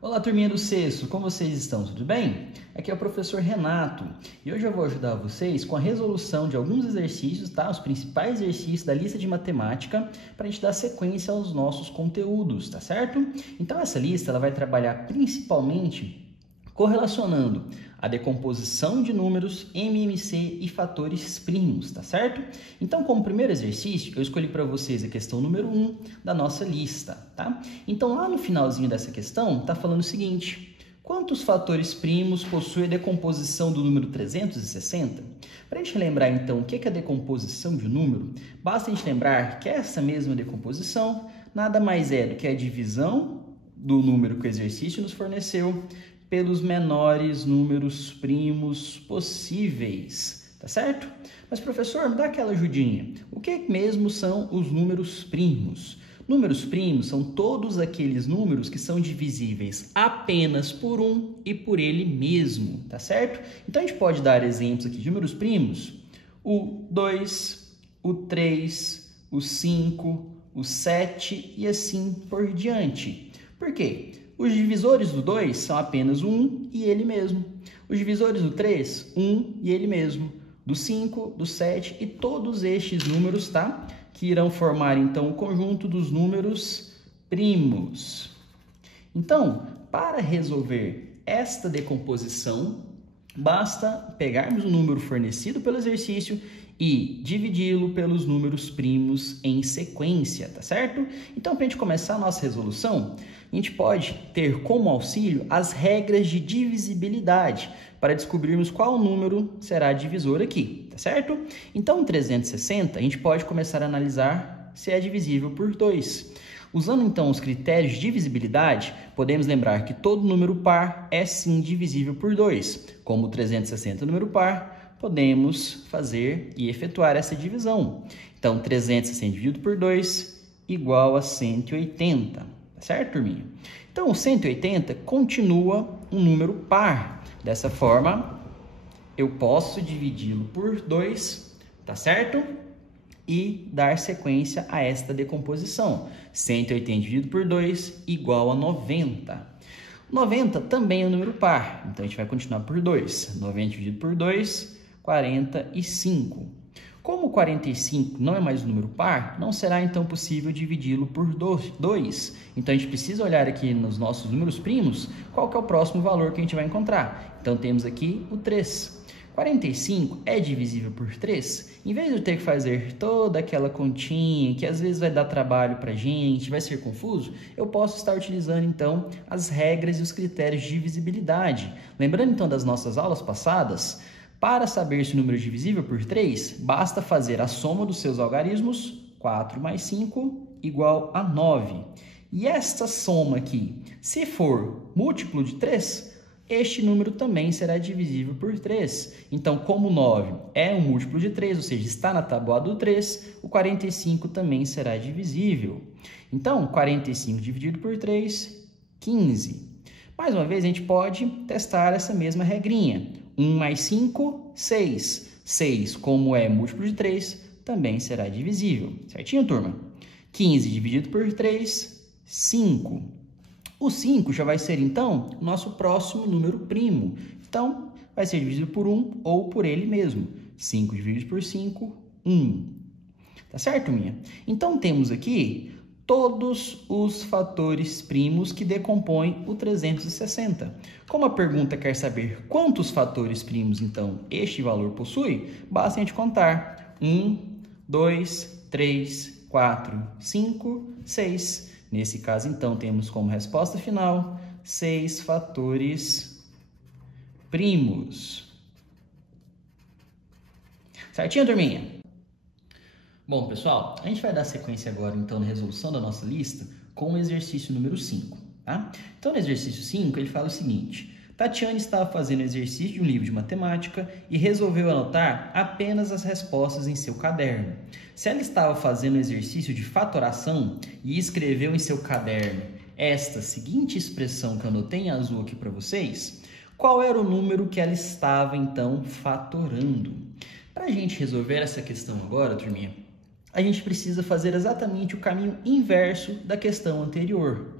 Olá, turminha do sexto, como vocês estão? Tudo bem? Aqui é o professor Renato e hoje eu vou ajudar vocês com a resolução de alguns exercícios, tá? Os principais exercícios da lista de matemática para a gente dar sequência aos nossos conteúdos, tá certo? Então essa lista ela vai trabalhar principalmente correlacionando a decomposição de números, MMC e fatores primos, tá certo? Então, como primeiro exercício, eu escolhi para vocês a questão número 1 da nossa lista, tá? Então, lá no finalzinho dessa questão, tá falando o seguinte: quantos fatores primos possui a decomposição do número 360? Para a gente lembrar, então, o que é a decomposição de um número, basta a gente lembrar que essa mesma decomposição nada mais é do que a divisão do número que o exercício nos forneceu pelos menores números primos possíveis, tá certo? Mas, professor, me dá aquela ajudinha. O que mesmo são os números primos? Números primos são todos aqueles números que são divisíveis apenas por um e por ele mesmo, tá certo? Então, a gente pode dar exemplos aqui de números primos: o 2, o 3, o 5, o 7 e assim por diante. Por quê? Os divisores do 2 são apenas o 1 e ele mesmo. Os divisores do 3, 1 e ele mesmo. Do 5, do 7 e todos estes números, tá? Que irão formar, então, o conjunto dos números primos. Então, para resolver esta decomposição, basta pegarmos o número fornecido pelo exercício e dividi-lo pelos números primos em sequência, tá certo? Então, para a gente começar a nossa resolução, a gente pode ter como auxílio as regras de divisibilidade para descobrirmos qual número será divisor aqui, tá certo? Então, 360, a gente pode começar a analisar se é divisível por 2. Usando, então, os critérios de divisibilidade, podemos lembrar que todo número par é, sim, divisível por 2. Como 360 é número par, podemos fazer e efetuar essa divisão. Então, 360 dividido por 2 igual a 180, tá certo, turminha? Então, o 180 continua um número par. Dessa forma, eu posso dividi-lo por 2, tá certo? E dar sequência a esta decomposição. 180 dividido por 2 igual a 90. 90 também é um número par, então a gente vai continuar por 2. 90 dividido por 2, 45. Como 45 não é mais um número par, não será então possível dividi-lo por 2. Então a gente precisa olhar aqui nos nossos números primos qual que é o próximo valor que a gente vai encontrar. Então temos aqui o 3. 45 é divisível por 3? Em vez de eu ter que fazer toda aquela continha que às vezes vai dar trabalho para a gente, vai ser confuso, eu posso estar utilizando então as regras e os critérios de divisibilidade. Lembrando então das nossas aulas passadas, para saber se o número é divisível por 3, basta fazer a soma dos seus algarismos, 4 mais 5 igual a 9. E esta soma aqui, se for múltiplo de 3, este número também será divisível por 3. Então, como 9 é um múltiplo de 3, ou seja, está na tabuada do 3, o 45 também será divisível. Então, 45 dividido por 3, 15. Mais uma vez, a gente pode testar essa mesma regrinha. 1 mais 5, 6. 6, como é múltiplo de 3, também será divisível. Certinho, turma? 15 dividido por 3, 5. O 5 já vai ser, então, o nosso próximo número primo. Então, vai ser dividido por 1 ou por ele mesmo. 5 dividido por 5, 1. Tá certo, minha? Então, temos aqui todos os fatores primos que decompõem o 360. Como a pergunta quer saber quantos fatores primos, então, este valor possui, basta a gente contar. 1, 2, 3, 4, 5, 6. Nesse caso, então, temos como resposta final 6 fatores primos. Certinho, turminha? Bom, pessoal, a gente vai dar sequência agora, então, na resolução da nossa lista com o exercício número 5, tá? Então, no exercício 5, ele fala o seguinte: Tatiane estava fazendo exercício de um livro de matemática e resolveu anotar apenas as respostas em seu caderno. Se ela estava fazendo exercício de fatoração e escreveu em seu caderno esta seguinte expressão que eu anotei em azul aqui para vocês, qual era o número que ela estava, então, fatorando? Para a gente resolver essa questão agora, turminha, a gente precisa fazer exatamente o caminho inverso da questão anterior.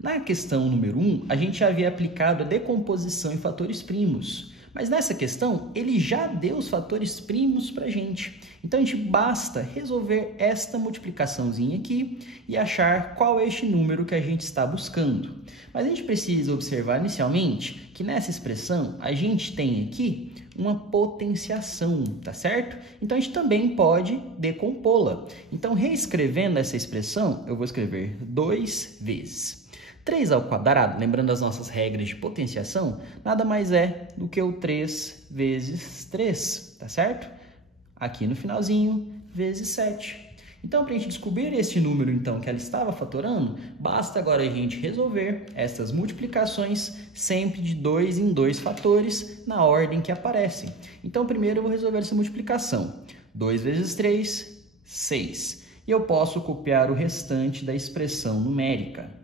Na questão número 1, a gente já havia aplicado a decomposição em fatores primos. Mas nessa questão, ele já deu os fatores primos para a gente. Então, a gente basta resolver esta multiplicaçãozinha aqui e achar qual é este número que a gente está buscando. Mas a gente precisa observar inicialmente que nessa expressão a gente tem aqui uma potenciação, tá certo? Então, a gente também pode decompô-la. Então, reescrevendo essa expressão, eu vou escrever 2 vezes 3 ao quadrado, lembrando as nossas regras de potenciação, nada mais é do que o 3 vezes 3, tá certo? Aqui no finalzinho, vezes 7. Então, para a gente descobrir esse número, então, que ela estava fatorando, basta agora a gente resolver essas multiplicações sempre de 2 em 2 fatores na ordem que aparecem. Então, primeiro eu vou resolver essa multiplicação. 2 vezes 3, 6. E eu posso copiar o restante da expressão numérica.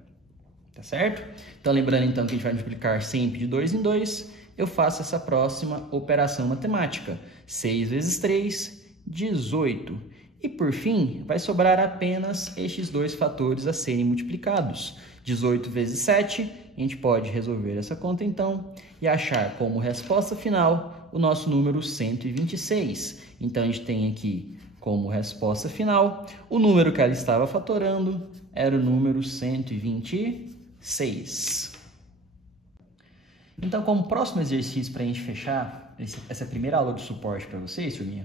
Tá certo? Então, lembrando então que a gente vai multiplicar sempre de 2 em 2, eu faço essa próxima operação matemática. 6 vezes 3, 18. E por fim, vai sobrar apenas estes dois fatores a serem multiplicados. 18 vezes 7, a gente pode resolver essa conta então e achar como resposta final o nosso número 126. Então, a gente tem aqui como resposta final o número que ela estava fatorando era o número 126. Então, como próximo exercício para a gente fechar essa primeira aula de suporte para vocês, turminha,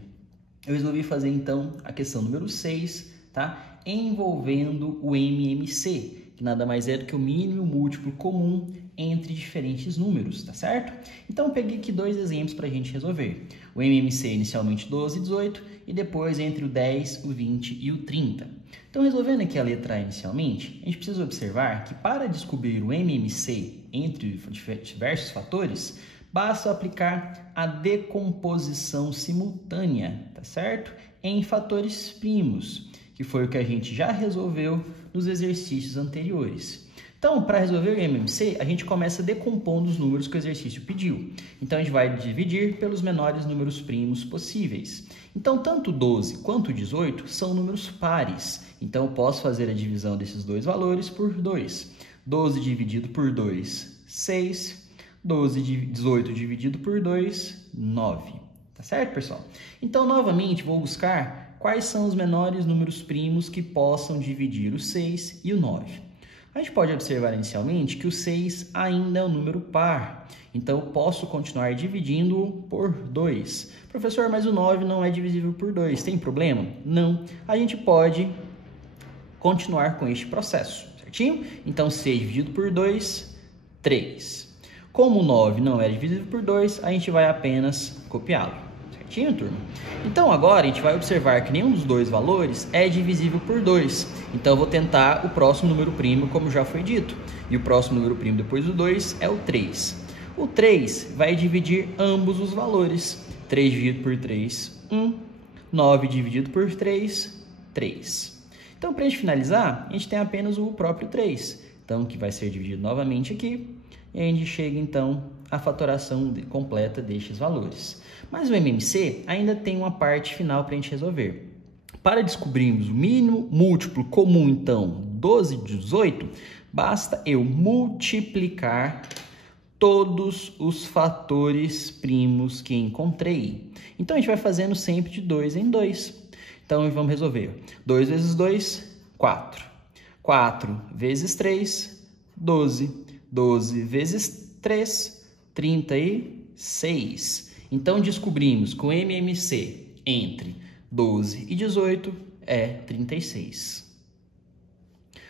eu resolvi fazer então a questão número 6, tá? Envolvendo o MMC, que nada mais é do que o mínimo múltiplo comum entre diferentes números, tá certo? Então, eu peguei aqui dois exemplos para a gente resolver. O MMC inicialmente 12 e 18 e depois entre o 10, o 20 e o 30. Então, resolvendo aqui a letra A inicialmente, a gente precisa observar que para descobrir o MMC entre diversos fatores, basta aplicar a decomposição simultânea, tá certo? Em fatores primos, que foi o que a gente já resolveu nos exercícios anteriores. Então, para resolver o MMC, a gente começa decompondo os números que o exercício pediu. Então, a gente vai dividir pelos menores números primos possíveis. Então, tanto 12 quanto 18 são números pares. Então, eu posso fazer a divisão desses dois valores por 2. 12 dividido por 2, 6. 18 dividido por 2, 9. Tá certo, pessoal? Então, novamente, vou buscar quais são os menores números primos que possam dividir o 6 e o 9. A gente pode observar inicialmente que o 6 ainda é um número par, então eu posso continuar dividindo por 2. Professor, mas o 9 não é divisível por 2, tem problema? Não, a gente pode continuar com este processo, certinho? Então, 6 dividido por 2, 3. Como o 9 não é divisível por 2, a gente vai apenas copiá-lo. Certinho, turma? Então, agora a gente vai observar que nenhum dos dois valores é divisível por 2. Então, eu vou tentar o próximo número primo, como já foi dito. E o próximo número primo depois do 2 é o 3. O 3 vai dividir ambos os valores. 3 dividido por 3, 1. 9 dividido por 3, 3. Então, para a gente finalizar, a gente tem apenas o próprio 3. Então, que vai ser dividido novamente aqui. E a gente chega, então, à fatoração completa destes valores. Mas o MMC ainda tem uma parte final para a gente resolver. Para descobrirmos o mínimo múltiplo comum, então, 12 e 18, basta eu multiplicar todos os fatores primos que encontrei. Então, a gente vai fazendo sempre de 2 em 2. Então, vamos resolver. 2 vezes 2, 4. 4 vezes 3, 12. 12 vezes 3, 36. Então, descobrimos que o MMC entre 12 e 18 é 36.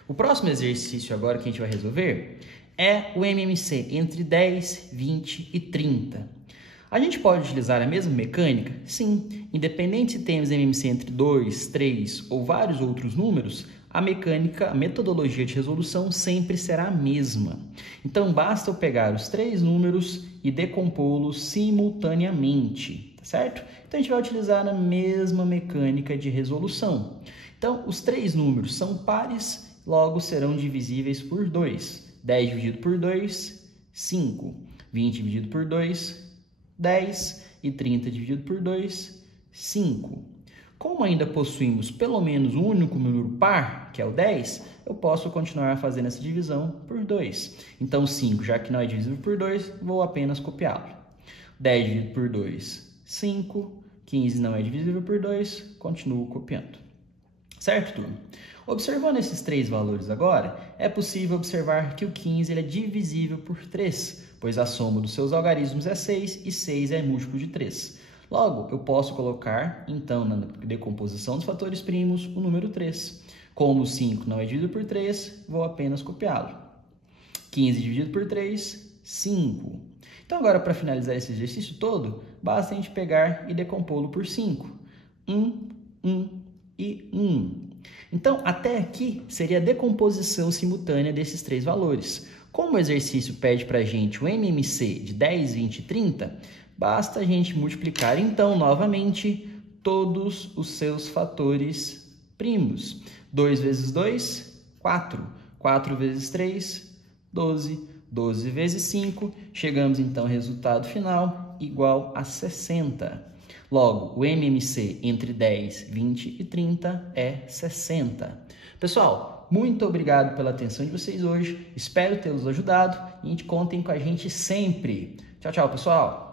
O próximo exercício agora que a gente vai resolver é o MMC entre 10, 20 e 30. A gente pode utilizar a mesma mecânica? Sim. Independente se temos MMC entre 2, 3 ou vários outros números, a mecânica, a metodologia de resolução sempre será a mesma. Então, basta eu pegar os três números e decompô-los simultaneamente, tá certo? Então, a gente vai utilizar a mesma mecânica de resolução. Então, os três números são pares logo serão divisíveis por 2. 10 dividido por 2, 5. 20 dividido por 2, 10. E 30 dividido por 2, 5. Como ainda possuímos pelo menos um único número par, que é o 10, eu posso continuar fazendo essa divisão por 2. Então, 5, já que não é divisível por 2, vou apenas copiá-lo. 10 dividido por 2, 5. 15 não é divisível por 2, continuo copiando. Certo, turma? Observando esses três valores agora, é possível observar que o 15 ele é divisível por 3, pois a soma dos seus algarismos é 6 e 6 é múltiplo de 3. Logo, eu posso colocar, então, na decomposição dos fatores primos, o número 3. Como o 5 não é dividido por 3, vou apenas copiá-lo. 15 dividido por 3, 5. Então, agora, para finalizar esse exercício todo, basta a gente pegar e decompô-lo por 5. 1, 1 e 1. Então, até aqui seria a decomposição simultânea desses três valores. Como o exercício pede para a gente o MMC de 10, 20 e 30, basta a gente multiplicar, então, novamente, todos os seus fatores primos. 2 vezes 2, 4. 4 vezes 3, 12. 12 vezes 5, chegamos então ao resultado final igual a 60. Logo, o MMC entre 10, 20 e 30 é 60. Pessoal, muito obrigado pela atenção de vocês hoje. Espero tê-los ajudado e contem com a gente sempre. Tchau, tchau, pessoal!